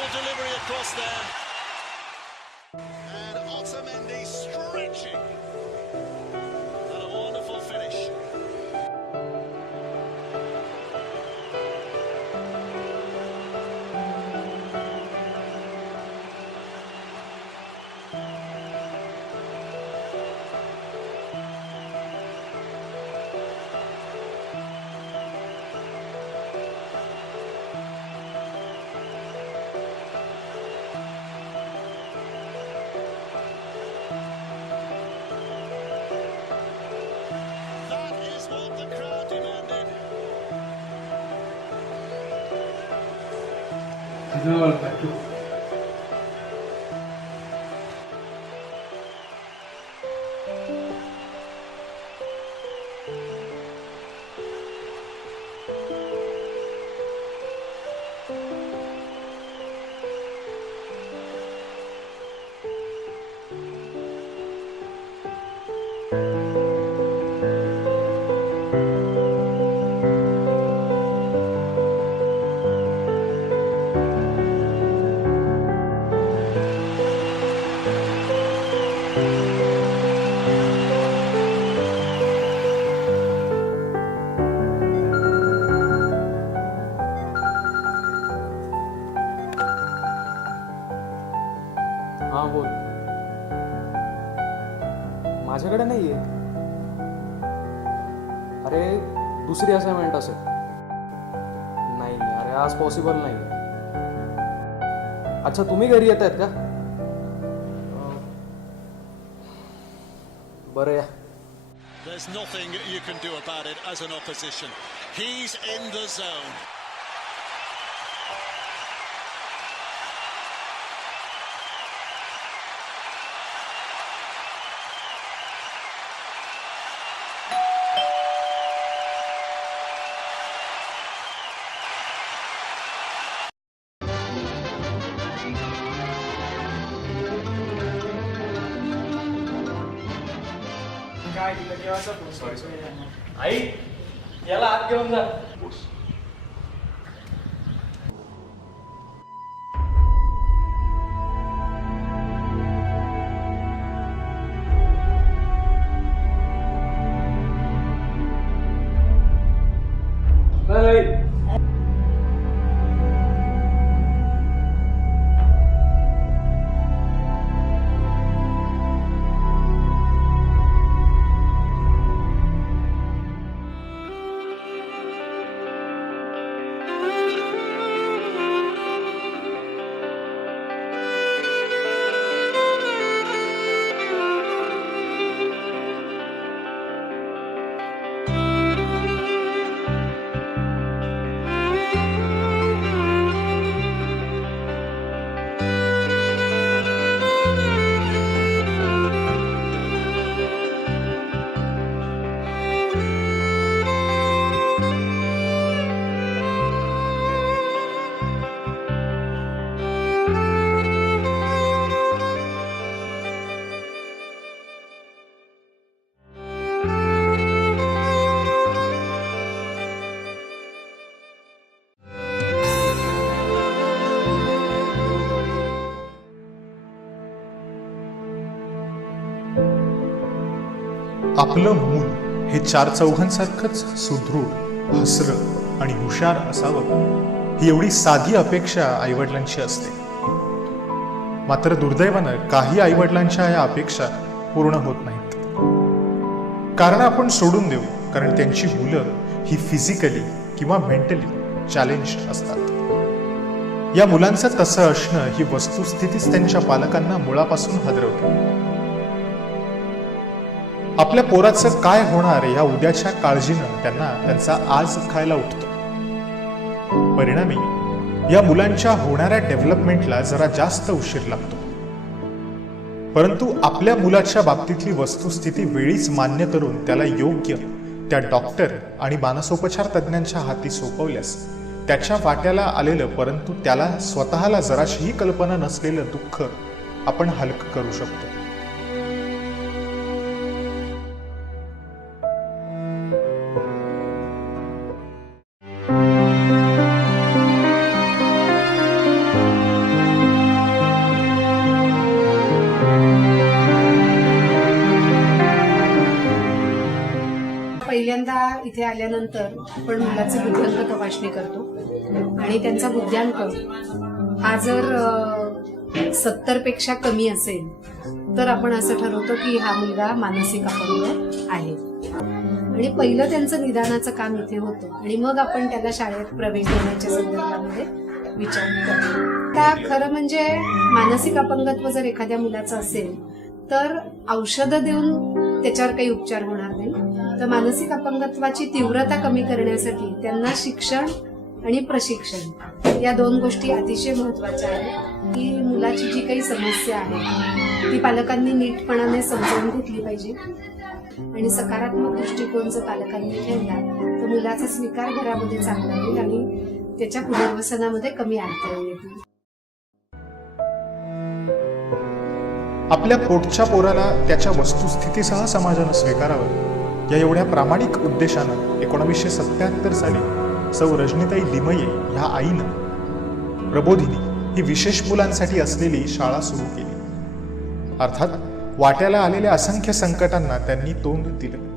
Beautiful delivery across there. And Otamendi stretching. And a wonderful finish. That is what the crowd demanded. हां बोल. माझ्याकडे नाही आहे. अरे दुसरी असाइनमेंट असेल. नाही अरे आज पॉसिबल नाही. अच्छा तुम्ही घरी येत आहेत का? बरं या. There's nothing you can do about it as an opposition. He's in the zone. काय दिलं केव्हाचा सॉरी आई याला आत घेऊन जा. आपलं मूल हे चार चौघांसारखंच सुदृढ, हसरं आणि हुशार असावं ही एवढी साधी अपेक्षा आईवडिलांची असते. मात्र दुर्दैवानं काही आईवडिलांच्या या अपेक्षा पूर्ण होत नाहीत. कारण आपण सोडून देऊ कारण त्यांची मुलं ही फिजिकली किंवा मेंटली चॅलेंज्ड असतात. या मुलांचं तसं असणं ही वस्तुस्थितीच त्यांच्या पालकांना मुळापासून हादरवते. आपल्या पोराचं काय होणार या उद्याच्या काळजीनं त्यांना त्यांचा आज खायला उठतो. परिणामी या मुलांच्या होणाऱ्या डेव्हलपमेंटला जरा जास्त उशीर लागतो. परंतु आपल्या मुलाच्या बाबतीतली वस्तुस्थिती वेळीच मान्य करून त्याला योग्य त्या डॉक्टर आणि मानसोपचार तज्ज्ञांच्या हाती सोपवल्यास त्याच्या वाट्याला आलेलं परंतु त्याला स्वतःला जराशीही कल्पना नसलेलं दुःख आपण हलकं करू शकतो. इथे आल्यानंतर आपण मुलाचे बुद्ध्यांक तपासणी करतो आणि त्यांचा बुद्ध्यांक हा जर 70पेक्षा कमी असेल तर आपण असं ठरवतो की हा मुलगा मानसिक अपंग आहे. आणि पहिलं त्यांचं निदानाचं काम इथे होतं आणि मग आपण त्याला शाळेत प्रवेश देण्याच्या संदर्भामध्ये विचार करतो. आता खरं म्हणजे मानसिक अपंगत्व जर एखाद्या मुलाचं असेल तर औषधं देऊन त्याच्यावर काही उपचार होणार नाही. तर मानसिक अपंगत्वाची तीव्रता कमी करण्यासाठी त्यांना शिक्षण आणि प्रशिक्षण या 2 गोष्टी अतिशय महत्वाच्या आहेत. की मुलाची जी काही समस्या आहे ती पालकांनी नीटपणाने समजावून घेतली पाहिजे आणि सकारात्मक दृष्टिकोन जर पालकांनी ठेवला तर मुलाचा स्वीकार घरामध्ये चांगला होईल आणि त्याच्या पुनर्वसनामध्ये कमी अडथळे येतील. आपल्या पोटच्या पोराला त्याच्या वस्तुस्थितीसह समाजानं स्वीकारावं या एवढ्या प्रामाणिक उद्देशानं 1977 साली सौ रजनीताई लिमये ह्या आईनं प्रबोधिनी ही विशेष मुलांसाठी असलेली शाळा सुरू केली. अर्थात वाट्याला आलेल्या असंख्य संकटांना त्यांनी तोंड दिलं.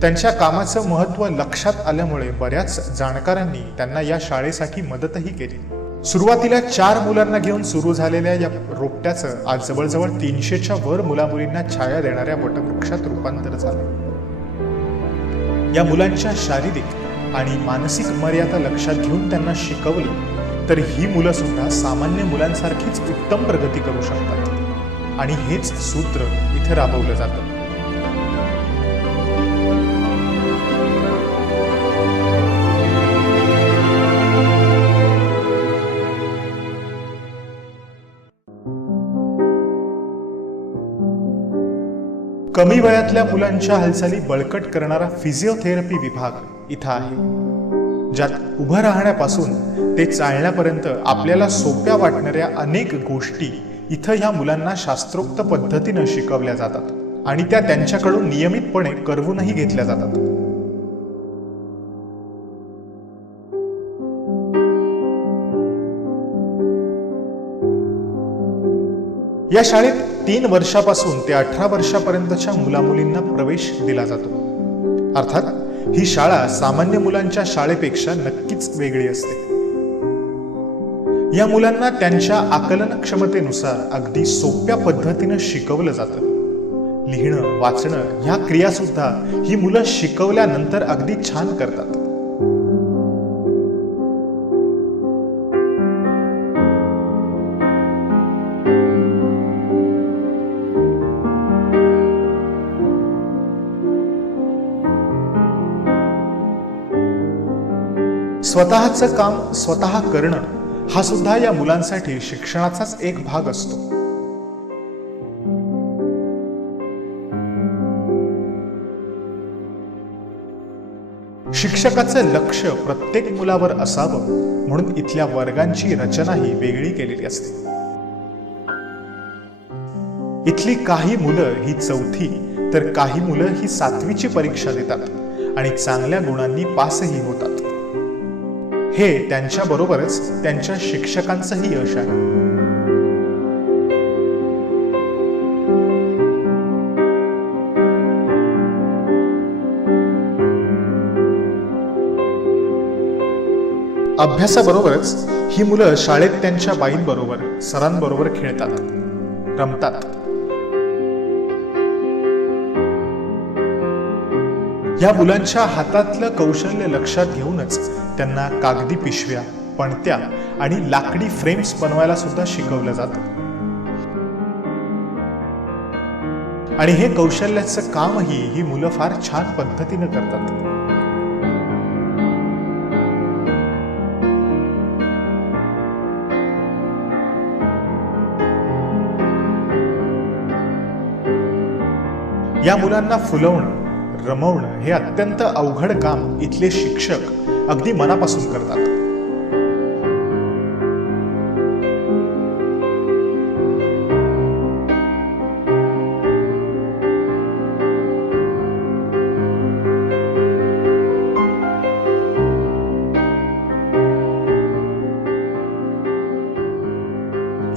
त्यांच्या कामाचं महत्त्व लक्षात आल्यामुळे बऱ्याच जाणकारांनी त्यांना या शाळेसाठी मदतही केली. सुरुवातीला 4 मुलांना घेऊन सुरू झालेल्या या रोपट्याचं आज जवळजवळ 300च्या वर मुलामुलींना छाया देणाऱ्या वटवृक्षात रूपांतर झालं. या मुलांच्या शारीरिक आणि मानसिक मर्यादा लक्षात घेऊन त्यांना शिकवलं तर ही मुलं सुद्धा सामान्य मुलांसारखीच उत्तम प्रगती करू शकतात आणि हेच सूत्र इथे राबवलं जातं. कमी वयातल्या मुलांच्या हालचाली बळकट करणारा फिजिओथेरपी विभाग इथं आहे, ज्यात उभं राहण्यापासून ते चालण्यापर्यंत आपल्याला सोप्या वाटणाऱ्या अनेक गोष्टी इथं ह्या मुलांना शास्त्रोक्त पद्धतीनं शिकवल्या जातात आणि त्या त्यांच्याकडून नियमितपणे करवूनही घेतल्या जातात. या शाळेत 3 वर्षापासून ते 18 वर्षापर्यंतच्या मुलामुलींना प्रवेश दिला जातो. अर्थात ही शाळा सामान्य मुलांच्या शाळेपेक्षा नक्कीच वेगळी असते. या मुलांना त्यांच्या आकलन क्षमतेनुसार अगदी सोप्या पद्धतीनं शिकवलं जातं. लिहिणं, वाचणं ह्या क्रिया सुद्धा ही मुलं शिकवल्यानंतर अगदी छान करतात. स्वतःचं काम स्वतः करणं हा सुद्धा या मुलांसाठी शिक्षणाचाच एक भाग असतो. शिक्षकाचं लक्ष प्रत्येक मुलावर असावं म्हणून इथल्या वर्गांची रचनाही वेगळी केलेली असते. इथली काही मुलं ही 4थी तर काही मुलं ही 7वीची परीक्षा देतात आणि चांगल्या गुणांनी पासही होतात. हे त्यांच्या बरोबरच त्यांच्या शिक्षकांचंही यश आहे. अभ्यासाबरोबरच ही मुलं शाळेत त्यांच्या बाईंबरोबर, सरांबरोबर खेळतात, रमतात. या मुलांच्या हातातलं कौशल्य लक्षात घेऊनच त्यांना कागदी पिशव्या, पणत्या आणि लाकडी फ्रेम्स बनवायला सुद्धा शिकवलं जातं. आणि हे कौशल्याचं कामही ही मुलं फार छान पद्धतीनं करतात. या मुलांना फुलवणं, रमवणं हे अत्यंत अवघड काम इथले शिक्षक अगदी मनापासून करतात.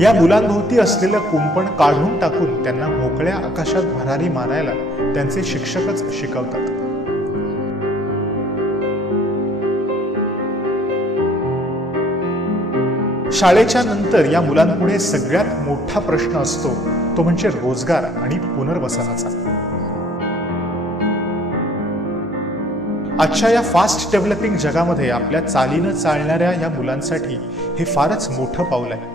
या मुलांभोवती असलेलं कुंपण काढून टाकून त्यांना मोकळ्या आकाशात भरारी मारायला त्यांचे शिक्षकच शिकवतात. शाळेच्या नंतर या मुलांपुढे सगळ्यात मोठा प्रश्न असतो तो म्हणजे रोजगार आणि पुनर्वसनाचा. आजच्या या फास्ट डेव्हलपिंग जगामध्ये आपल्या चालीनं चालणाऱ्या या मुलांसाठी हे फारच मोठं पाऊल आहे.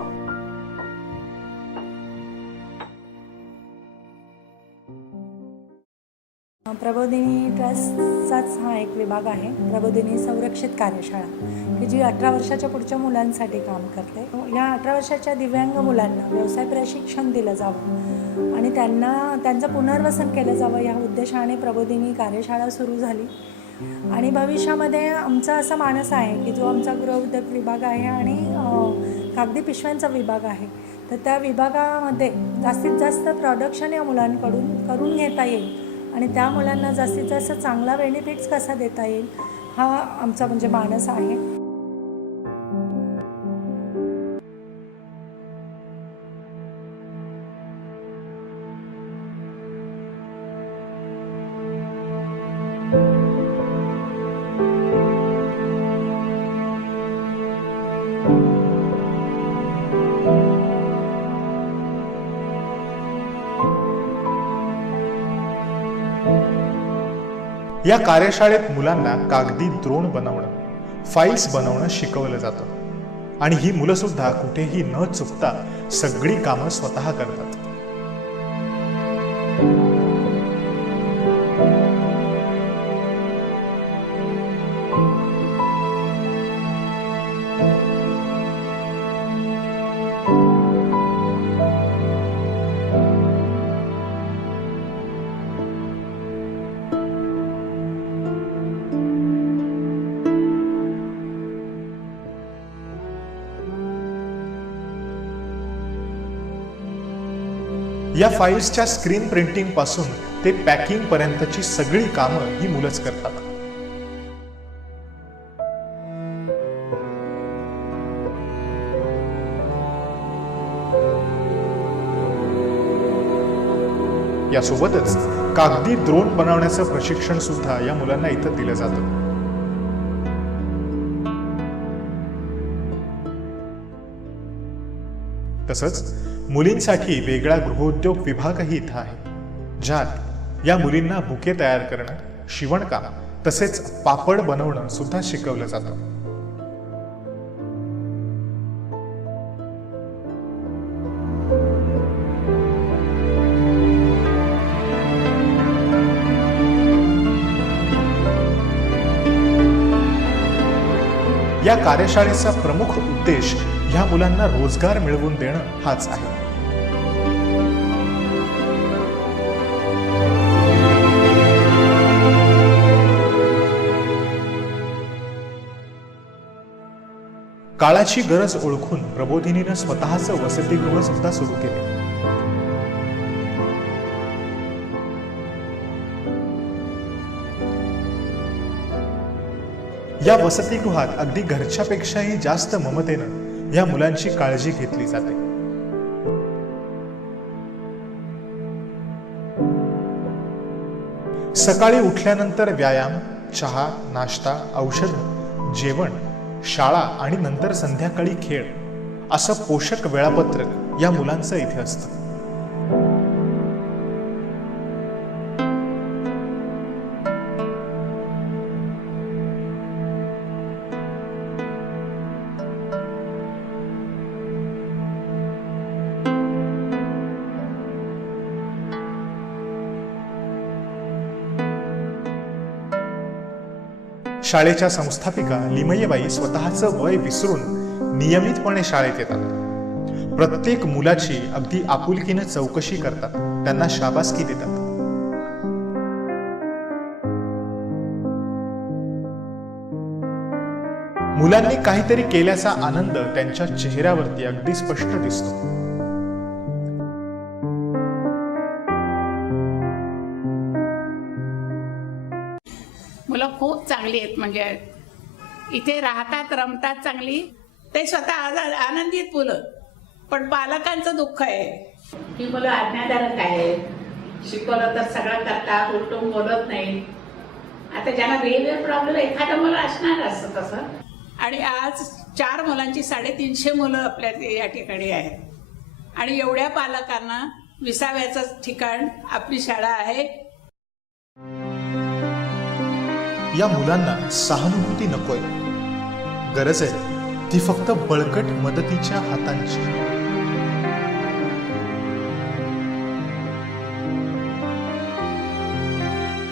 प्रबोधिनी ट्रस्टचाच हा एक विभाग आहे, प्रबोधिनी संरक्षित कार्यशाळा, की जी 18 वर्षाच्या पुढच्या मुलांसाठी काम करते. या 18 वर्षाच्या दिव्यांग मुलांना व्यवसाय प्रशिक्षण दिलं जावं आणि त्यांचं पुनर्वसन केलं जावं या उद्देशाने प्रबोधिनी कार्यशाळा सुरू झाली. आणि भविष्यामध्ये आमचा असा मानस आहे की जो आमचा गृहउद्योग विभाग आहे आणि कागदी पिशव्यांचा विभाग आहे, तर त्या विभागामध्ये जास्तीत जास्त प्रोडक्शन या मुलांकडून करून घेता येईल आणि त्या मुलांना जास्तीत जास्त चांगला बेनिफिट्स कसा देता येईल हा आमचा म्हणजे मानस आहे. या कार्यशाळेत मुलांना कागदी द्रोण बनवणं, फाईल्स बनवणं शिकवलं जातं आणि ही मुलं सुद्धा कुठेही न चुकता सगळी कामं स्वतः करतात. या फाईल्सच्या स्क्रीन प्रिंटिंग पासून ते पॅकिंग पर्यंतची सगळी कामं ही मुलंच करतात. यासोबतच कागदी द्रोण बनवण्याचं प्रशिक्षण सुद्धा या मुलांना इथं दिलं जातं. तसंच मुलींसाठी वेगळा गृहोद्योग विभागही इथं आहे, ज्यात या मुलींना बुके तयार करणं, शिवणकाम तसेच पापड बनवणं सुद्धा शिकवलं जातं. या कार्यशाळेचा प्रमुख उद्देश ह्या मुलांना रोजगार मिळवून देणं हाच आहे. काळाची गरज ओळखून प्रबोधिनीनं स्वतःचं वसतिगृह सुद्धा सुरू केले. या वसतिगृहात अगदी घरच्यापेक्षाही जास्त ममतेनं या मुलांची काळजी घेतली जाते. सकाळी उठल्यानंतर व्यायाम, चहा, नाश्ता, औषध, जेवण, शाळा आणि नंतर संध्याकाळी खेळ असं पोषक वेळापत्रक या मुलांचं इथे असतं. शाळेच्या संस्थापिका लिमयेबाई स्वतःचं वय विसरून नियमितपणे शाळेत येतात. प्रत्येक मुलाची अगदी आपुलकीनं चौकशी करतात, त्यांना शाबासकी देतात. मुलांनी काहीतरी केल्याचा आनंद त्यांच्या चेहऱ्यावरती अगदी स्पष्ट दिसतो. मुलं खूप चांगली आहेत, म्हणजे इथे राहतात, रमतात चांगली, ते स्वतः आनंदित मुलं. पण पालकांचं दुःख आहे की मुलं आज्ञाधारक आहेत, शिकवलं तर सगळं करतात, उलटून बोलत नाही. आता ज्यांना बिहेवियर प्रॉब्लेम एखादं मुलं असणार असतं तसं. आणि आज 4 मुलांची 350 मुलं आपल्या या ठिकाणी आहेत आणि एवढ्या पालकांना विसाव्याचं ठिकाण आपली शाळा आहे. या मुलांना सहानुभूती नकोय, गरज आहे ती फक्त बळकट मदतीच्या हातांची.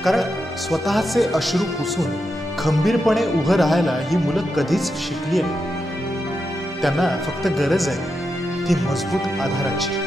कारण स्वतःचे अश्रू पुसून खंबीरपणे उभं राहायला ही मुलं कधीच शिकली नाही. त्यांना फक्त गरज आहे ती मजबूत आधाराची.